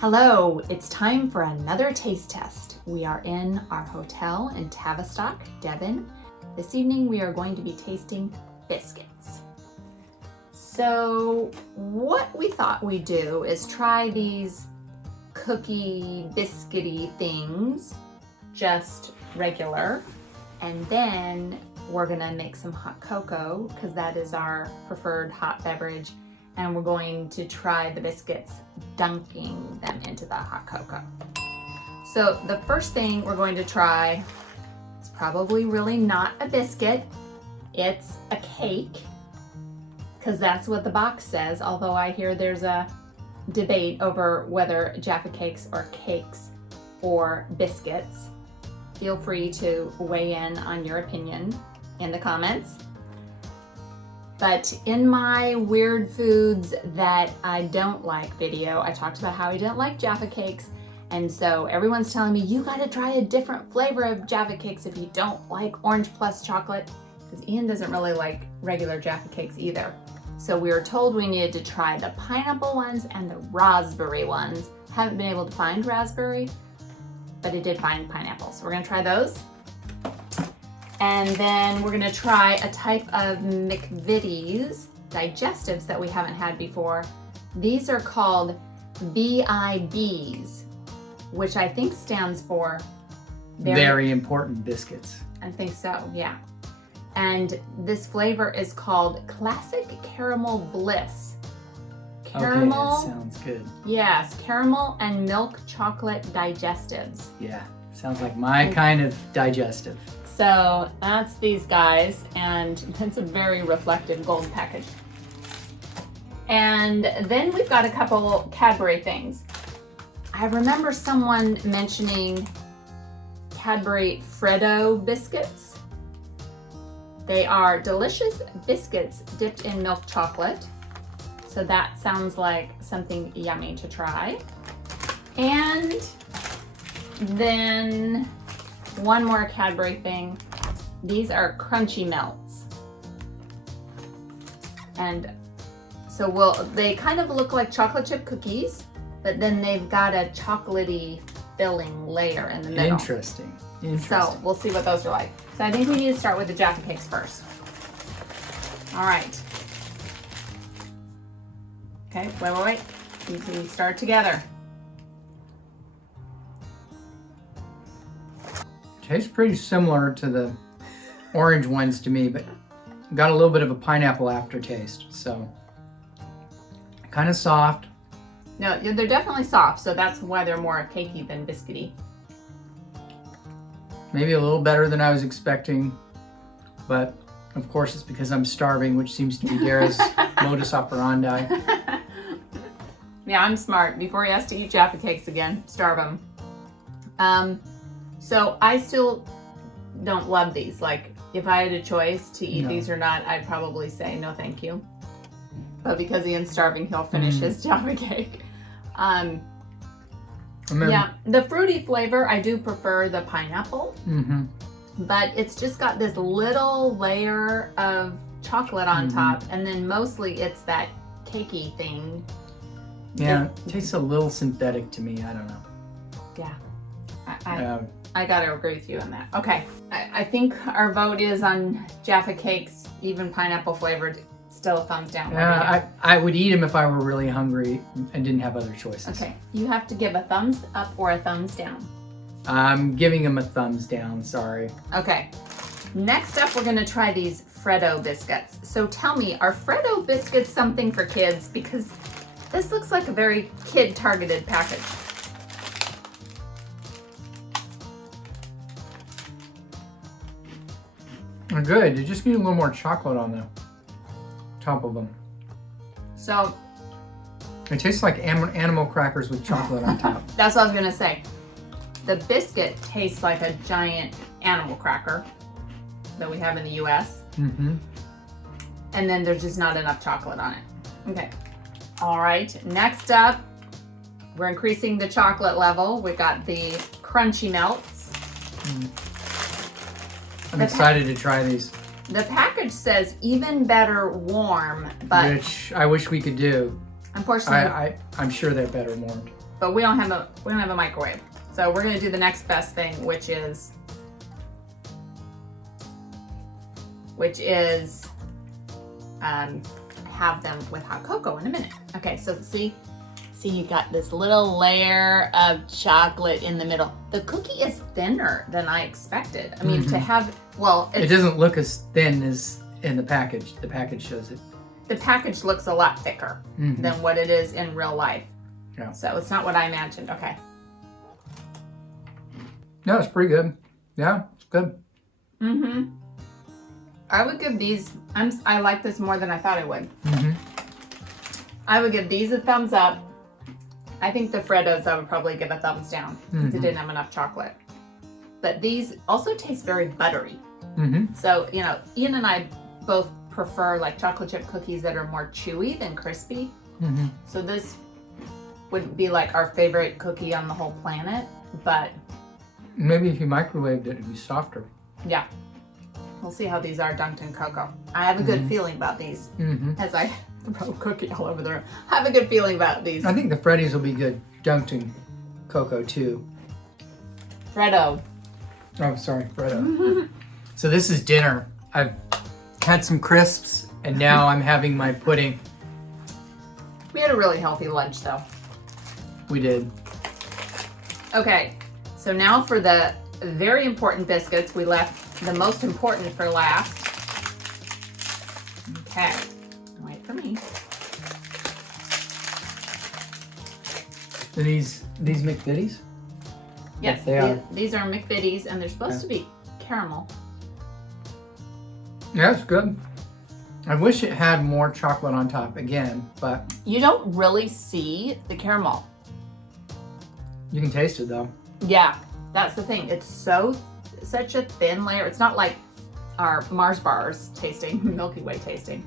Hello, it's time for another taste test. We are in our hotel in Tavistock, Devon. This evening we are going to be tasting biscuits. So what we thought we'd do is try these cookie biscuity things, just regular, and then we're gonna make some hot cocoa because that is our preferred hot beverage, and we're going to try the biscuits dunking them into the hot cocoa. So the first thing we're going to try is probably really not a biscuit, it's a cake, because that's what the box says, although I hear there's a debate over whether Jaffa cakes are cakes or biscuits. Feel free to weigh in on your opinion in the comments. But in my weird foods that I don't like video, I talked about how I didn't like Jaffa cakes, and so everyone's telling me you gotta try a different flavor of Jaffa cakes if you don't like orange plus chocolate, because Ian doesn't really like regular Jaffa cakes either. So we were told we needed to try the pineapple ones and the raspberry ones. Haven't been able to find raspberry, but I did find pineapple. So we're gonna try those. And then we're gonna try a type of McVitie's digestives that we haven't had before. These are called VIBs, which I think stands for Very Important Biscuits. I think so, yeah. And this flavor is called Classic Caramel Bliss. Caramel, Okay, that sounds good. yes, caramel and milk chocolate digestives. Yeah, sounds like my kind of digestive. So that's these guys, and it's a very reflective gold package. And then we've got a couple Cadbury things. I remember someone mentioning Cadbury Freddo Biscuits. They are delicious biscuits dipped in milk chocolate. So that sounds like something yummy to try. And then one more Cadbury thing. These are crunchy melts. And so they kind of look like chocolate chip cookies, but then they've got a chocolatey filling layer in the middle. Interesting. So we'll see what those are like. So I think we need to start with the Jaffa cakes first. All right. Okay, wait. You can start together. Tastes pretty similar to the orange ones to me, but got a little bit of a pineapple aftertaste, so kind of soft. No, they're definitely soft, so that's why they're more cakey than biscuity. Maybe a little better than I was expecting, but of course it's because I'm starving, which seems to be Dara's modus operandi. Yeah, I'm smart. Before he has to eat Jaffa cakes again, starve him. So I still don't love these. Like, if I had a choice to eat these or not, I'd probably say no thank you. But because Ian's starving, he'll finish his Jaffa cake. Yeah, the fruity flavor, I do prefer the pineapple. But it's just got this little layer of chocolate on top, and then mostly it's that cakey thing. Yeah, it tastes a little synthetic to me. I don't know. Yeah, I gotta agree with you on that. Okay, I think our vote is on Jaffa cakes, even pineapple flavored, still a thumbs down. Yeah, I would eat them if I were really hungry and didn't have other choices. Okay, you have to give a thumbs up or a thumbs down. I'm giving them a thumbs down, sorry. Okay, next up we're gonna try these Freddo biscuits. So tell me, are Freddo biscuits something for kids? Because this looks like a very kid-targeted package. They're good. You just need a little more chocolate on the top of them. So it tastes like animal crackers with chocolate on top. that's what I was gonna say. The biscuit tastes like a giant animal cracker that we have in the US. And then there's just not enough chocolate on it. Okay. All right, next up, we're increasing the chocolate level. We got the crunchy melts. I'm excited to try these. The package says even better warm, but which I wish we could do. unfortunately, I'm sure they're better warmed. but we don't have a microwave. So we're gonna do the next best thing, which is have them with hot cocoa in a minute. Okay, so see you got this little layer of chocolate in the middle. The cookie is thinner than I expected. I mean, to have, well, it doesn't look as thin as in the package. The package shows it. The package looks a lot thicker than what it is in real life. Yeah. So it's not what I imagined. Okay. No, it's pretty good. Yeah, it's good. I would give these, I like this more than I thought I would. I would give these a thumbs up. I think the Freddos I would probably give a thumbs down because it didn't have enough chocolate. But these also taste very buttery. So, you know, Ian and I both prefer like chocolate chip cookies that are more chewy than crispy. So this wouldn't be like our favorite cookie on the whole planet, but maybe if you microwaved it, it'd be softer. Yeah. We'll see how these are dunked in cocoa. I have a good feeling about these as I throw cookie all over the room. I have a good feeling about these. I think the Freddies will be good dunked in cocoa too. Freddo. Oh, sorry, Freddo. So this is dinner. I've had some crisps and now I'm having my pudding. We had a really healthy lunch though. We did. Okay, so now for the very important biscuits. We left the most important for last. Okay, wait for me. Are these McVitie's? Yes, they are. These are McVitie's and they're supposed to be caramel. Yeah, it's good. I wish it had more chocolate on top again, but You don't really see the caramel. you can taste it though. Yeah, that's the thing. It's such a thin layer. It's not like our Mars bars tasting, Milky Way tasting.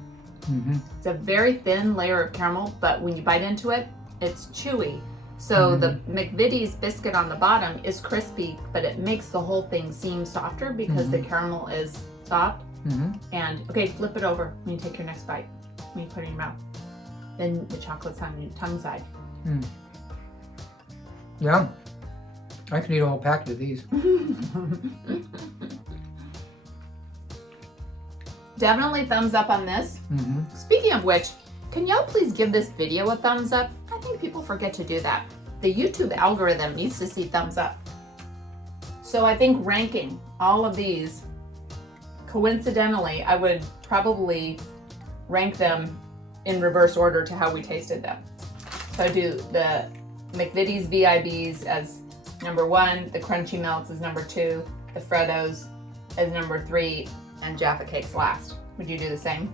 It's a very thin layer of caramel, but when you bite into it, it's chewy. So the McVitie's biscuit on the bottom is crispy, but it makes the whole thing seem softer because the caramel is soft. And okay, flip it over when you take your next bite, when you put it in your mouth. Then the chocolate's on your tongue side. Yeah, I could eat a whole packet of these. Definitely thumbs up on this. Speaking of which, can y'all please give this video a thumbs up? I think people forget to do that. The YouTube algorithm needs to see thumbs up. So I think ranking all of these, coincidentally, I would probably rank them in reverse order to how we tasted them. So I do the McVitie's VIBs as number 1, the Crunchy Melts as number 2, the Freddos as number 3, and Jaffa Cakes last. Would you do the same?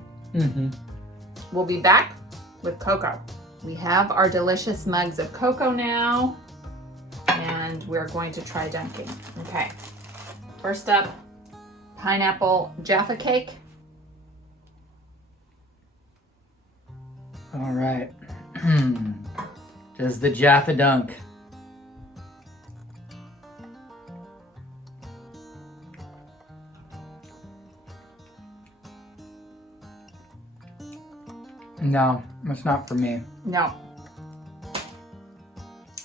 We'll be back with cocoa. We have our delicious mugs of cocoa now, and we're going to try dunking. Okay, first up, pineapple Jaffa Cake. All right. Does the Jaffa dunk? No, it's not for me. No.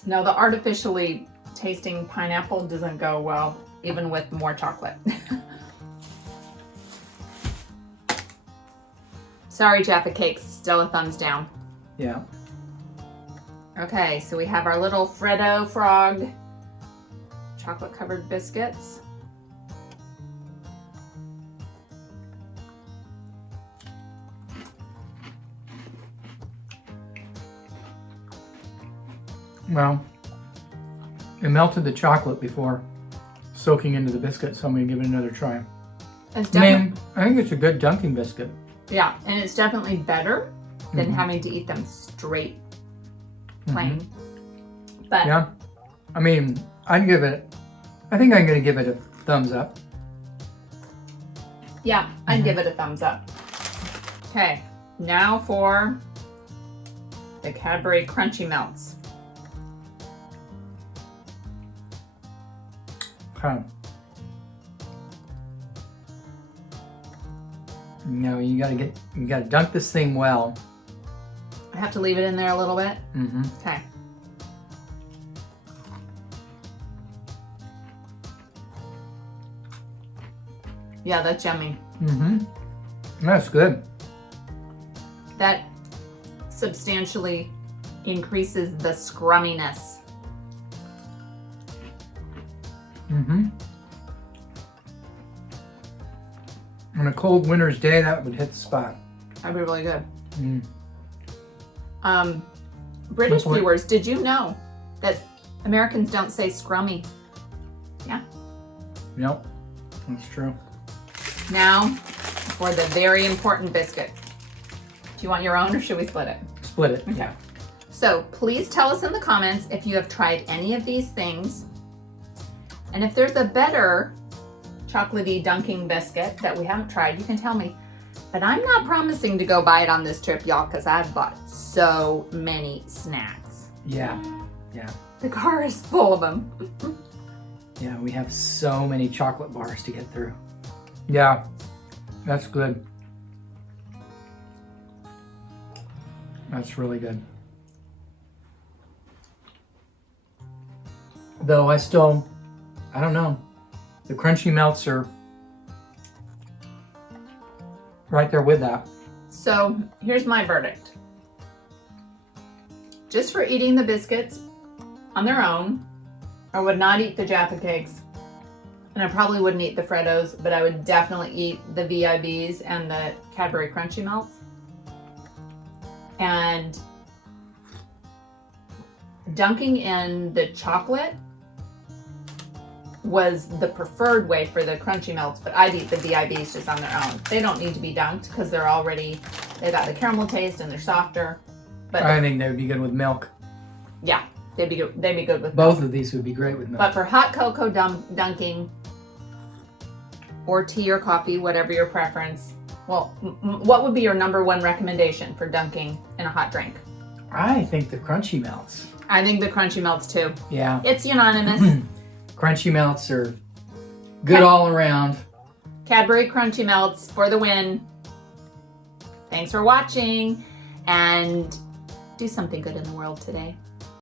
No, the artificially tasting pineapple doesn't go well, even with more chocolate. Sorry, Jaffa Cakes, still a thumbs down. Yeah. Okay, so we have our little Freddo frog chocolate covered biscuits. Well, it melted the chocolate before soaking into the biscuit, so I'm gonna give it another try. It's I think it's a good dunking biscuit. yeah, and it's definitely better than having to eat them straight plain. But Yeah, I mean, I think I'm gonna give it a thumbs up. yeah, I'd give it a thumbs up. Okay, now for the Cadbury Crunchy Melts. Okay. No, you gotta dunk this thing well. I have to leave it in there a little bit. Mm-hmm. Okay. Yeah, that's yummy. Mm-hmm. That's good. That substantially increases the scrumminess. Mm-hmm. On a cold winter's day, that would hit the spot. That'd be really good. Mm. British Good point. viewers, did you know that Americans don't say scrummy? Yeah. Yep, that's true. Now, for the very important biscuit. Do you want your own or should we split it? Split it. Okay. So please tell us in the comments if you have tried any of these things. And if there's a better chocolatey dunking biscuit that we haven't tried, you can tell me. But I'm not promising to go buy it on this trip, y'all, because I've bought so many snacks. Yeah. Yeah. The car is full of them. Yeah, we have so many chocolate bars to get through. Yeah, that's good. That's really good. Though I don't know. The crunchy melts are right there with that. So here's my verdict. Just for eating the biscuits on their own, I would not eat the Jaffa cakes. And I probably wouldn't eat the Freddos, but I would definitely eat the VIBs and the Cadbury Crunchy Melts. And dunking in the chocolate was the preferred way for the Crunchy Melts, but I'd eat the VIBs just on their own. They don't need to be dunked because they got the caramel taste and they're softer. But I think they would be good with milk. yeah, they'd be good with Both of these would be great with milk. But for hot cocoa dunking, or tea or coffee, whatever your preference, well, what would be your number one recommendation for dunking in a hot drink? I think the crunchy melts. I think the Crunchy Melts too. Yeah. It's unanimous. Crunchy melts are good all around. Cadbury Crunchy Melts for the win. Thanks for watching, and do something good in the world today.